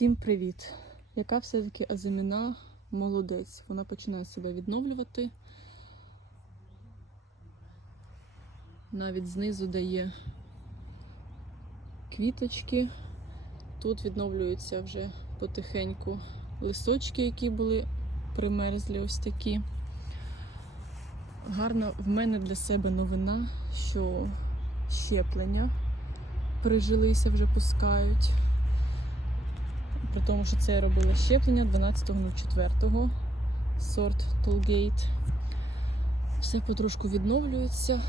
Всім привіт! Яка все-таки азиміна молодець. Вона починає себе відновлювати. Навіть знизу дає квіточки. Тут відновлюються вже потихеньку листочки, які були примерзлі, ось такі. Гарна в мене для себе новина, що щеплення прижилися, вже пускають. При тому, що це я робила щеплення 12.04 сорт Толгейт. Все потрошку відновлюється.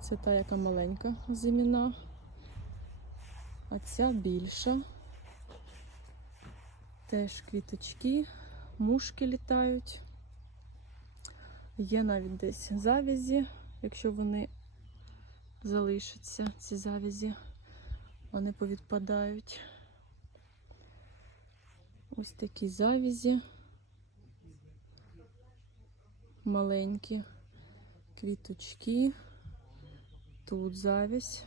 Це та, яка маленька зиміна, а ця більша. Теж квіточки, мушки літають. Є навіть десь завязі, якщо вони залишаться, ці завязі, вони повідпадають. Ось такі завязі. Маленькі квіточки. Тут завязь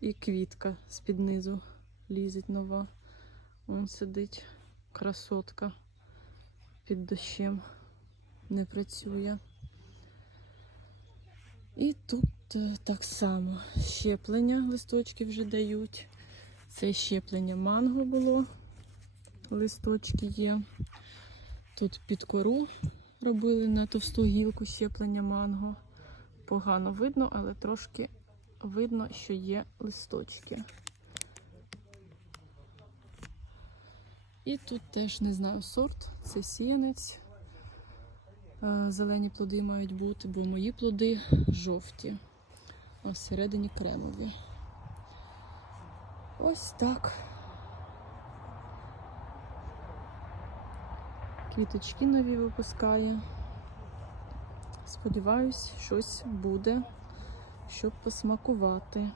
і квітка з-під низу лізить нова. Вон сидить красотка під дощем. Не працює. І тут так само щеплення листочки вже дають. Це щеплення манго було. Листочки є. Тут під кору робили на товсту гілку щеплення манго. Погано видно, але трошки видно, що є листочки. І тут теж не знаю сорт, це сіянець. Е, Зелені плоди мають бути, бо мої плоди жовті, а всередині кремові. Ось так. Квіточки нові випускає. Сподіваюсь, щось буде, щоб посмакувати.